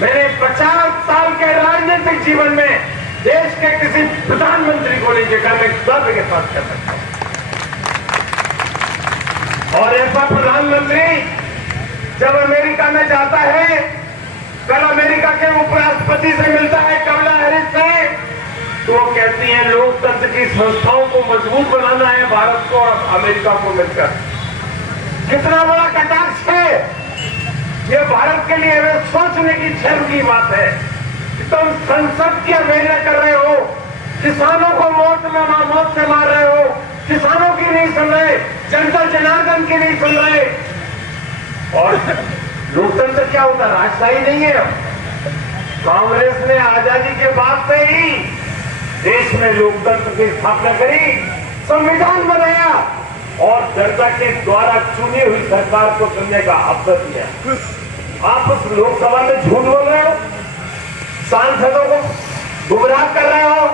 मैंने 50 साल के राजनीतिक जीवन में देश के किसी प्रधानमंत्री को नहीं देखा। मैं गर्व के साथ कह सकता हूं। और ऐसा प्रधानमंत्री जब अमेरिका में जाता है, कल अमेरिका के उपराष्ट्रपति से मिलता है कमला हैरिस से, तो वो कहती हैं लोकतंत्र की संस्थाओं को मजबूत बनाना है भारत को और अमेरिका को मिलकर। कितना बड़ा कटाक्ष है ये भारत के लिए। वे सोचने की शर्म की बात है कि तुम संसद की अवहेलना कर रहे हो, किसानों को मौत से मार रहे हो, किसानों की नहीं सुन रहे, जनता जनार्दन की नहीं सुन रहे। और लोकतंत्र क्या होता है? राजशाही नहीं है। कांग्रेस ने आजादी के बाद से ही देश में लोकतंत्र की स्थापना करी, संविधान बनाया और जनता के द्वारा चुनी हुई सरकार को चुनने का अवसर दिया। आप उस लोकसभा में झूठ बोल रहे हो, सांसदों को गुमराह कर रहे हो।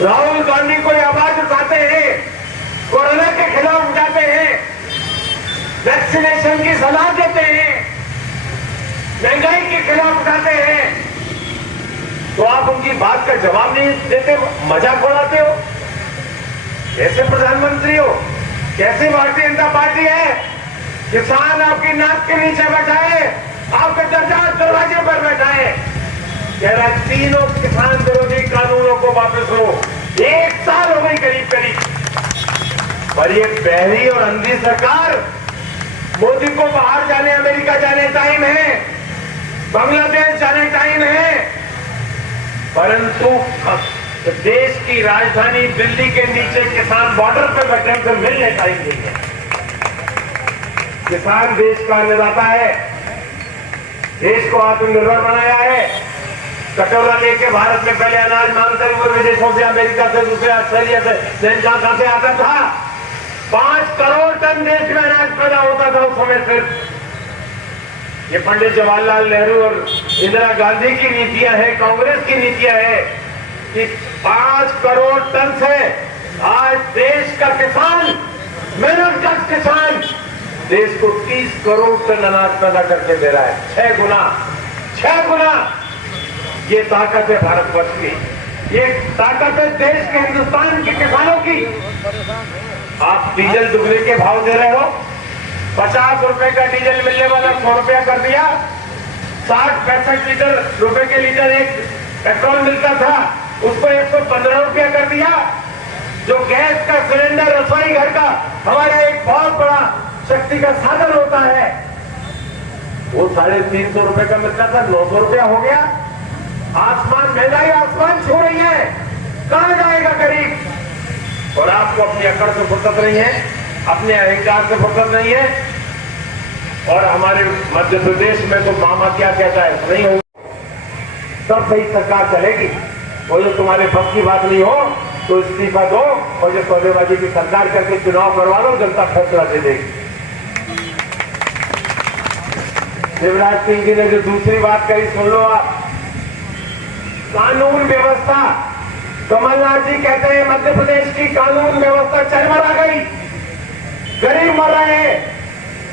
राहुल गांधी कोई आवाज उठाते हैं, कोरोना के खिलाफ उठाते हैं, वैक्सीनेशन की सलाह देते हैं, महंगाई के खिलाफ उठाते हैं, तो आप उनकी बात का जवाब नहीं देते, मजाक उड़ाते हो। कैसे प्रधानमंत्री हो? कैसी भारतीय जनता पार्टी है? किसान आपकी नाक के नीचे बैठाए, आपके दरवाजे पर बैठाए, कह रहा है तीनों किसान विरोधी कानूनों को वापस लो। 1 साल हो गई करीब करीब। पर ये बहरी और अंधी सरकार, मोदी को बाहर जाने, अमेरिका जाने टाइम है, बांग्लादेश जाने टाइम है, परंतु देश की राजधानी दिल्ली के नीचे किसान बॉर्डर पर बैठे उनसे मिलने टाइम नहीं है। किसान देश का अन्नदाता है, देश को आत्मनिर्भर बनाया है। कटोरा लेके भारत में पहले अनाज मांगते हुए विदेशों से, अमेरिका से, दूसरे ऑस्ट्रेलिया से, कहां से आता था। 5 करोड़ टन देश में अनाज पैदा होता था उस समय सिर्फ। ये पंडित जवाहरलाल नेहरू और इंदिरा गांधी की नीतियां हैं, कांग्रेस की नीतियां हैं कि 5 करोड़ टन से आज देश का किसान, मेहनत किसान देश को 30 करोड़ टन अनाज पैदा करके दे रहा है। 6 गुना ये ताकत है भारतवर्ष की, ये ताकत है देश के, हिंदुस्तान के किसानों की। आप डीजल दुगने के भाव दे रहे हो। 50 रुपए का डीजल मिलने वाला 100 रुपया कर दिया। 60-65 रुपए के लीटर एक पेट्रोल मिलता था, उसको 115 रुपया कर दिया। जो गैस का सिलेंडर रसोई घर का हमारा एक बहुत बड़ा शक्ति का साधन होता है, वो 350 रुपए का मिलता था, 900 रुपया हो गया। आसमान, महंगाई आसमान छू रही है, कहां जाएगा गरीब? और आपको अपनी अकड़ से फुर्सत नहीं है, अपने अहंकार से फुर्सत नहीं है। और हमारे मध्य प्रदेश में तो मामा क्या कहता है, नहीं होगा तब सही सरकार चलेगी। वो जो तुम्हारे बस की बात नहीं हो तो इस्तीफा दो और जो सौदेबाजी की सरकार करके चुनाव करवा लो, जनता फैसला दे देगी। शिवराज सिंह जी ने जो दूसरी बात कही सुन लो आप। कानून व्यवस्था, कमलनाथ जी कहते हैं मध्य प्रदेश की कानून व्यवस्था चरमरा गई, गरीब मर रहे हैं,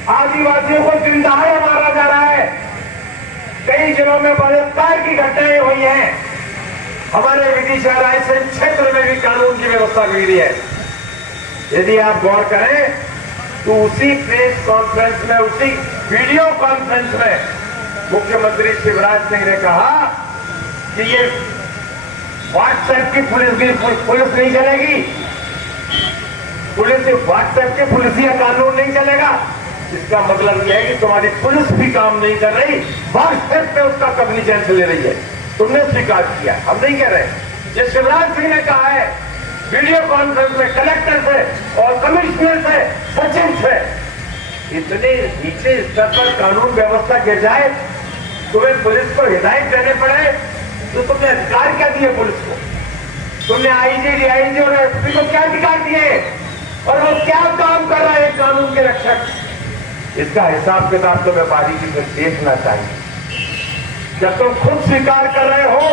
आदिवासियों को दिन दहाड़े मारा जा रहा है, कई जिलों में बलात्कार की घटनाएं हुई हैं। हमारे विदिशा रायसेन क्षेत्र में भी कानून की व्यवस्था बिगड़ी है। यदि आप गौर करें तो उसी प्रेस कॉन्फ्रेंस में, उसी वीडियो कॉन्फ्रेंस में मुख्यमंत्री शिवराज सिंह ने कहा कि ये व्हाट्सएप की पुलिस नहीं चलेगी, व्हाट्सएप के पुलिसिया कानून नहीं चलेगा। इसका मतलब यह है कि तुम्हारी पुलिस भी काम नहीं कर रही, व्हाट्सएप पे उसका कॉग्निजेंस ले रही है। तुमने स्वीकार किया, हम नहीं कह रहे। ये शिवराज सिंह ने कहा है वीडियो कॉन्फ्रेंस में कलेक्टर से और कमिश्नर से, सचिव से। इतने नीचे स्तर पर कानून व्यवस्था गिर जाए, तुम्हें पुलिस को हिदायत देने पड़े, तो तुमने अधिकार क्या दिए पुलिस को? तुमने आईजी, डीआईजी और एसपी को क्या अधिकार दिए? और वो क्या काम कर रहा है कानून के रक्षक? इसका हिसाब किताब तो व्यापारी की से देखना चाहिए। जब तुम खुद स्वीकार कर रहे हो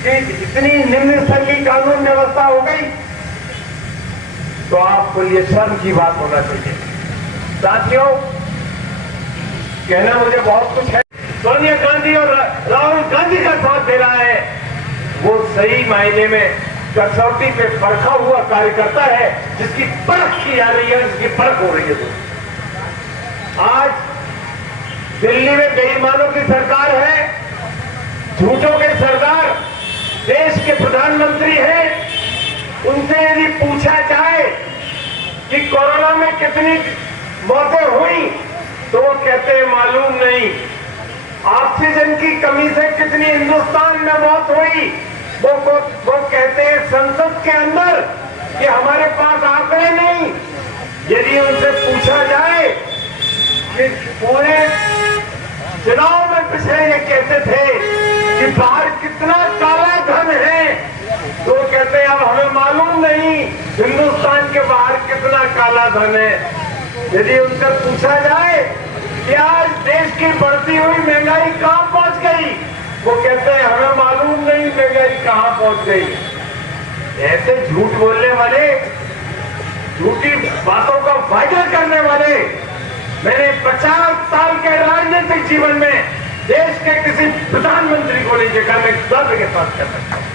कि इतनी निम्न स्तर की कानून व्यवस्था हो गई, तो आपको ये शर्म की बात होना चाहिए। साथियों, कहना मुझे बहुत कुछ है। सोनिया गांधी और राहुल साथ दे रहा है वो सही मायने में कसौटी पे परखा हुआ कार्यकर्ता है, जिसकी परख की जा रही है, जिसकी परख हो रही है। तो आज दिल्ली में बेईमानों की सरकार है, झूठों के सरदार देश के प्रधानमंत्री हैं। उनसे यदि पूछा जाए कि कोरोना में कितनी मौतें हुई तो वो कहते हैं मालूम नहीं। ऑक्सीजन की कमी से कितनी हिंदुस्तान में मौत हुई वो कहते हैं संसद के अंदर कि हमारे पास आंकड़े नहीं। यदि उनसे पूछा जाए कि पूरे चुनाव में पिछले ये कहते थे कि बाहर कितना काला धन है तो वो कहते हैं अब हमें मालूम नहीं हिंदुस्तान के बाहर कितना काला धन है। यदि उनसे पूछा जाए कि आज देश की बढ़ती हुई महंगाई कहां पहुंच गई, वो कहते हैं हमें मालूम नहीं महंगाई कहां पहुंच गई। ऐसे झूठ बोलने वाले, झूठी बातों का वायरल करने वाले मैंने 50 साल के राजनीतिक जीवन में देश के किसी प्रधानमंत्री को नहीं देखा। मैं गर्व के साथ कह सकता हूं।